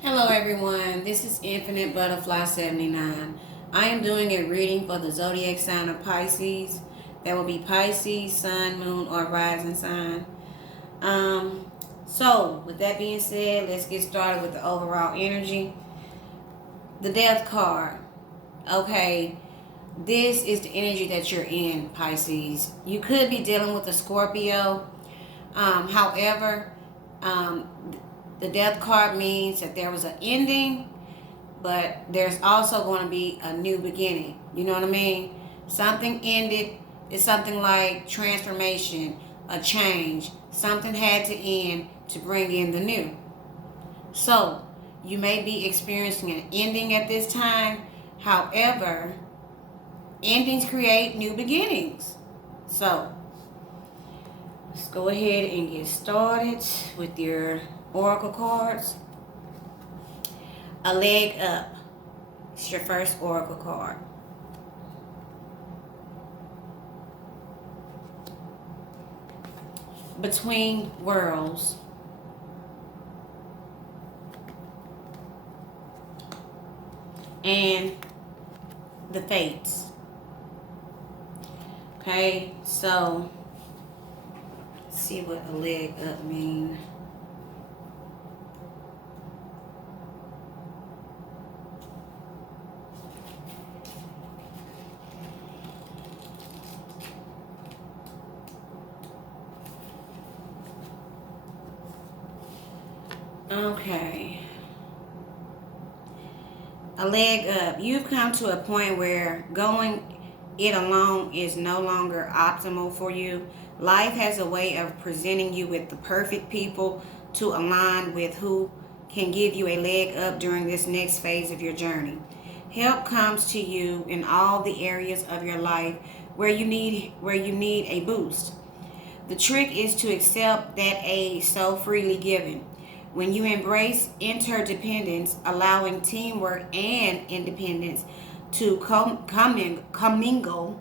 Hello everyone, this is Infinite Butterfly 79. I am doing a reading for the zodiac sign of Pisces. That will be Pisces, Sun, Moon, or Rising sign. So with that being said, let's get started with the overall energy. The Death card. Okay, this is the energy that you're in, Pisces. You could be dealing with a Scorpio. However, um, the Death card means that there was an ending, but there's also going to be a new beginning. You know what I mean? Something ended. It's something like transformation, a change. Something had to end to bring in the new. So you may be experiencing an ending at this time. However, endings create new beginnings. So let's go ahead and get started with your oracle cards. A leg up. It's your first oracle card. Between worlds. And the fates. Okay, so let's see what a leg up mean. Okay. A leg up. You've come to a point where going it alone is no longer optimal for you. Life has a way of presenting you with the perfect people to align with who can give you a leg up during this next phase of your journey. Help comes to you in all the areas of your life where you need a boost. The trick is to accept that aid so freely given. When you embrace interdependence, allowing teamwork and independence to commingle,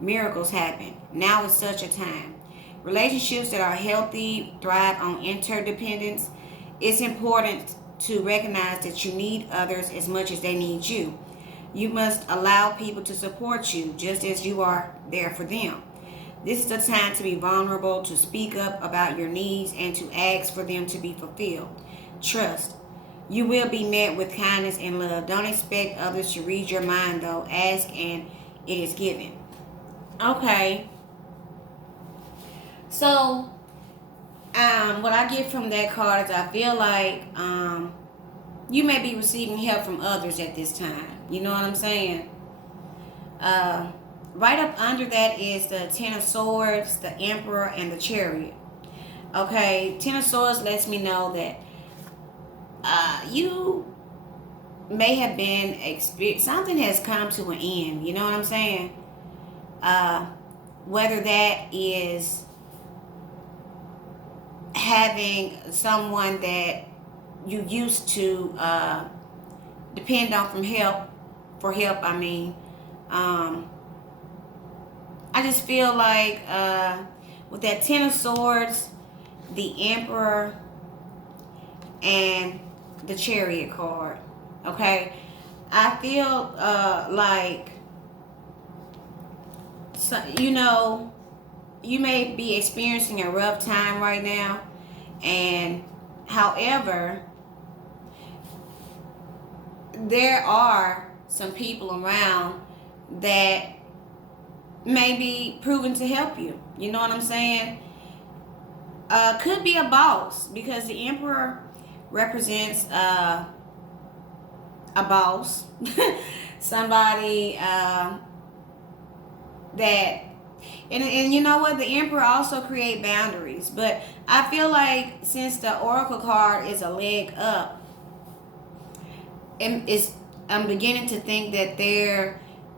miracles happen. Now is such a time. Relationships that are healthy thrive on interdependence. It's important to recognize that you need others as much as they need you. You must allow people to support you just as you are there for them. This is the time to be vulnerable, to speak up about your needs, and to ask for them to be fulfilled. Trust. You will be met with kindness and love. Don't expect others to read your mind, though. Ask and it is given. Okay. So, what I get from that card is I feel like you may be receiving help from others at this time. You know what I'm saying? Uh, right up under that is the Ten of Swords, the Emperor, and the Chariot. Okay, Ten of Swords lets me know that you may have been something has come to an end. You know what I'm saying? Uh, whether that is having someone that you used to depend on for help. I mean, um, I just feel like with that Ten of Swords, the Emperor, and the Chariot card. Okay, I feel like you may be experiencing a rough time right now, and however, there are some people around that may be proven to help you. You know what I'm saying? Could be a boss because the Emperor represents a boss, somebody that, and you know what, the Emperor also create boundaries. But I feel like since the Oracle card is a leg up, I'm beginning to think that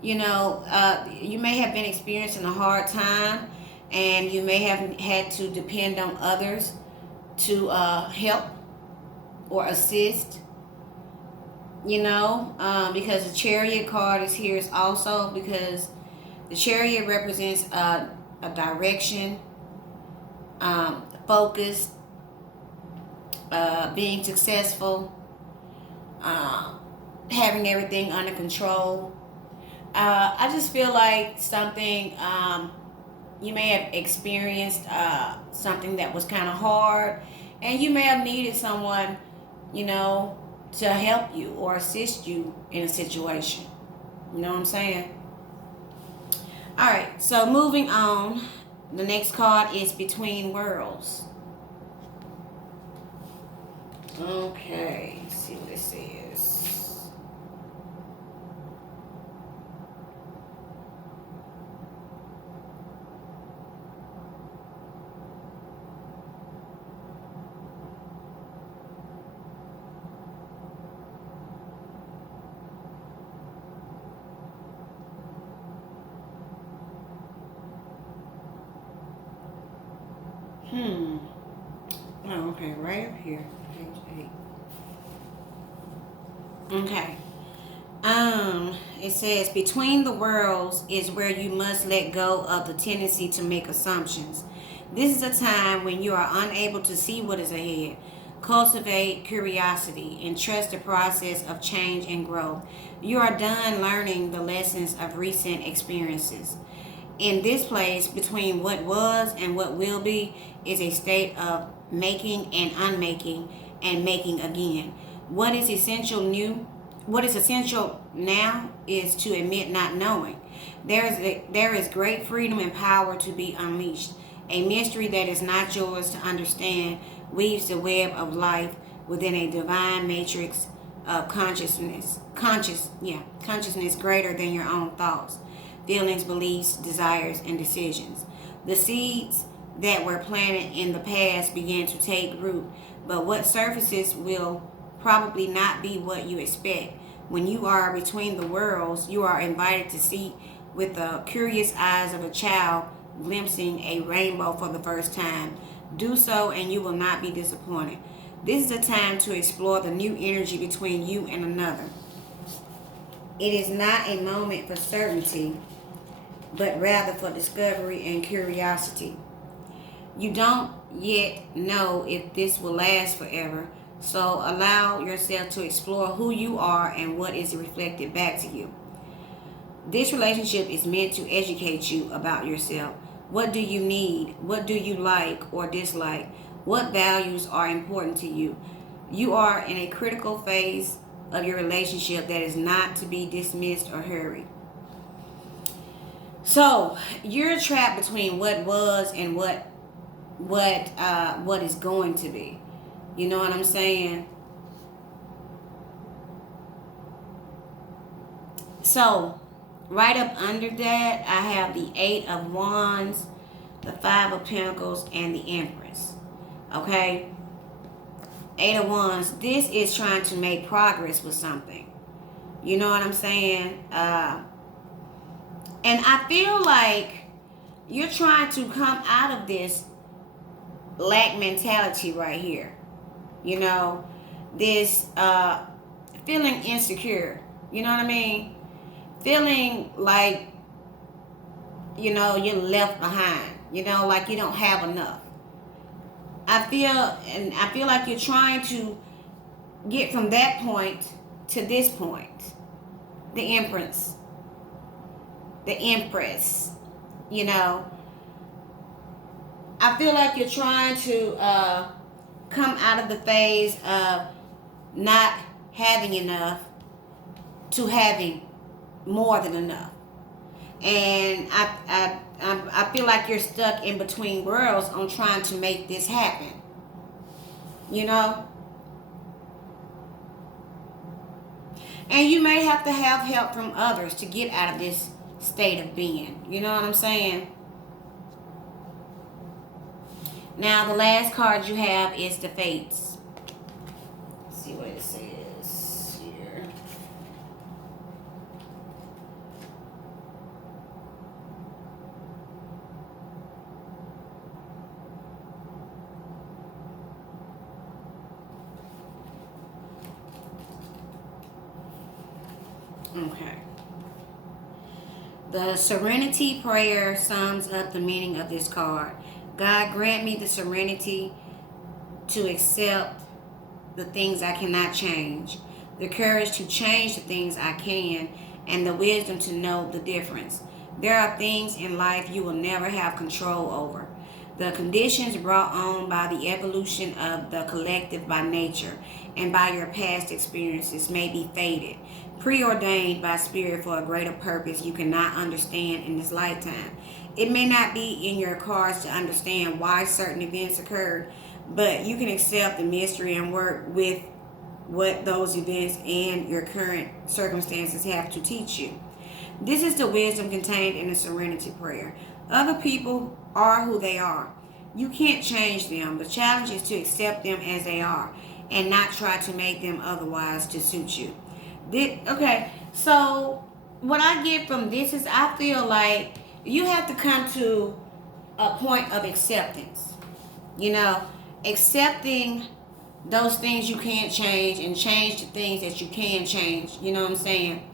you may have been experiencing a hard time, and you may have had to depend on others to help or assist. Because the Chariot card is here is also because the Chariot represents a direction, focus, being successful, uh, having everything under control. I just feel like something, you may have experienced something that was kind of hard, and you may have needed someone, you know, to help you or assist you in a situation. You know what I'm saying? All right, so moving on. The next card is Between Worlds. Okay, let's see what it says. Oh, okay, right up here, page 8. Okay. It says between the worlds is where you must let go of the tendency to make assumptions. This is a time when you are unable to see what is ahead. Cultivate curiosity and trust the process of change and growth. You are done learning the lessons of recent experiences. In this place between what was and what will be is a state of making and unmaking and making again. What is essential new what is essential now is to admit not knowing. There is great freedom and power to be unleashed. A mystery that is not yours to understand weaves the web of life within a divine matrix of consciousness greater than your own thoughts, feelings, beliefs, desires, and decisions. The seeds that were planted in the past began to take root, but what surfaces will probably not be what you expect. When you are between the worlds, you are invited to see with the curious eyes of a child glimpsing a rainbow for the first time. Do so and you will not be disappointed. This is a time to explore the new energy between you and another. It is not a moment for certainty, but rather for discovery and curiosity. You don't yet know if this will last forever, so allow yourself to explore who you are and what is reflected back to you. This relationship is meant to educate you about yourself. What do you need? What do you like or dislike? What values are important to you? You are in a critical phase of your relationship that is not to be dismissed or hurried. So you're trapped between what was and what is going to be. You know what I'm saying? So right up under that, I have the Eight of Wands, the Five of Pentacles, and the Empress. Okay? Eight of Wands. This is trying to make progress with something. You know what I'm saying? And I feel like you're trying to come out of this lack mentality right here. You know, this feeling insecure. You know what I mean? Feeling like, you know, you're left behind. You know, like you don't have enough. I feel like you're trying to get from that point to this point. The Empress. You know, I feel like you're trying to come out of the phase of not having enough to having more than enough. And I feel like you're stuck in between worlds on trying to make this happen. You know? And you may have to have help from others to get out of this state of being. You know what I'm saying? Now, the last card you have is the Fates. Let's see what it says here. Okay. The Serenity Prayer sums up the meaning of this card. God, grant me the serenity to accept the things I cannot change, the courage to change the things I can, and the wisdom to know the difference. There are things in life you will never have control over. The conditions brought on by the evolution of the collective by nature and by your past experiences may be fated, preordained by spirit for a greater purpose you cannot understand in this lifetime. It may not be in your cards to understand why certain events occurred, but you can accept the mystery and work with what those events and your current circumstances have to teach you. This is the wisdom contained in the serenity prayer. Other people are who they are. You can't change them. The challenge is to accept them as they are and not try to make them otherwise to suit you. Okay, so what I get from this is I feel like you have to come to a point of acceptance. You know, accepting those things you can't change and change the things that you can change. You know what I'm saying?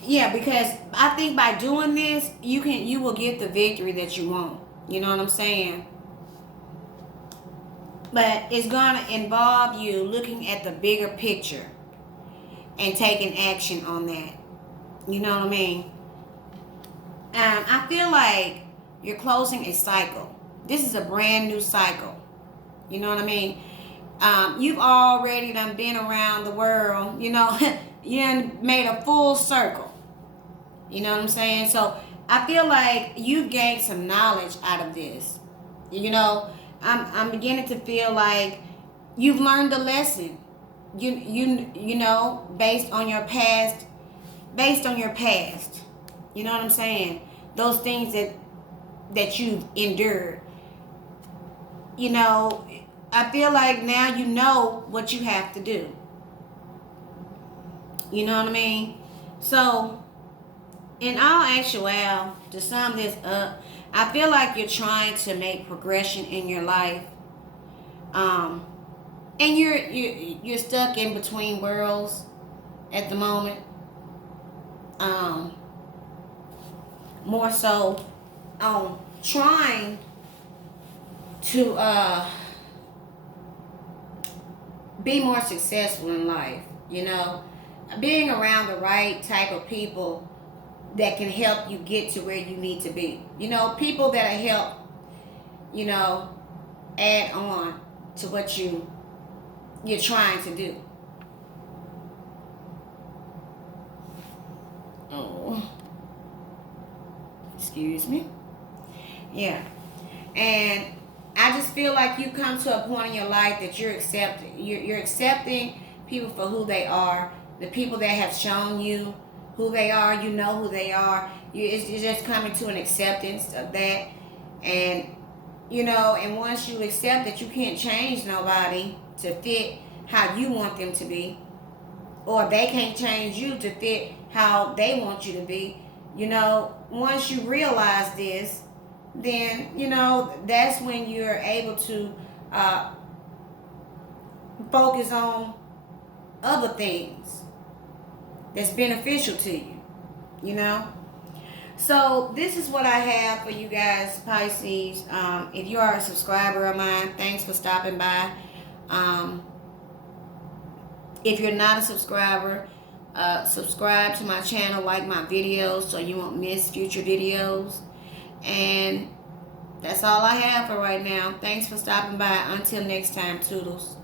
Yeah, because I think by doing this, you will get the victory that you want. You know what I'm saying? But it's gonna involve you looking at the bigger picture and taking action on that. You know what I mean? I feel like you're closing a cycle. This is a brand new cycle. You know what I mean? You've already done been around the world. You know, you done made a full circle. You know what I'm saying? So I feel like you've gained some knowledge out of this. You know, I'm beginning to feel like you've learned a lesson. You know, based on your past. You know what I'm saying? Those things that you've endured. You know, I feel like now you know what you have to do. You know what I mean? So, in all actuality, to sum this up, I feel like you're trying to make progression in your life. And you're stuck in between worlds at the moment. More so trying to be more successful in life, you know, being around the right type of people that can help you get to where you need to be. You know, people that help, you know, add on to what you're trying to do. Oh, excuse me. Yeah. And I just feel like you come to a point in your life that you're accepting people for who they are. The people that have shown you who they are, you know who they are. It's just coming to an acceptance of that. And, you know, and once you accept that you can't change nobody to fit how you want them to be, or they can't change you to fit how they want you to be, you know, once you realize this, then, you know, that's when you're able to focus on other things that's beneficial to you, you know. So this is what I have for you guys, Pisces. If you are a subscriber of mine, thanks for stopping by. If you're not a subscriber, subscribe to my channel, like my videos so you won't miss future videos. And that's all I have for right now. Thanks for stopping by. Until next time, toodles.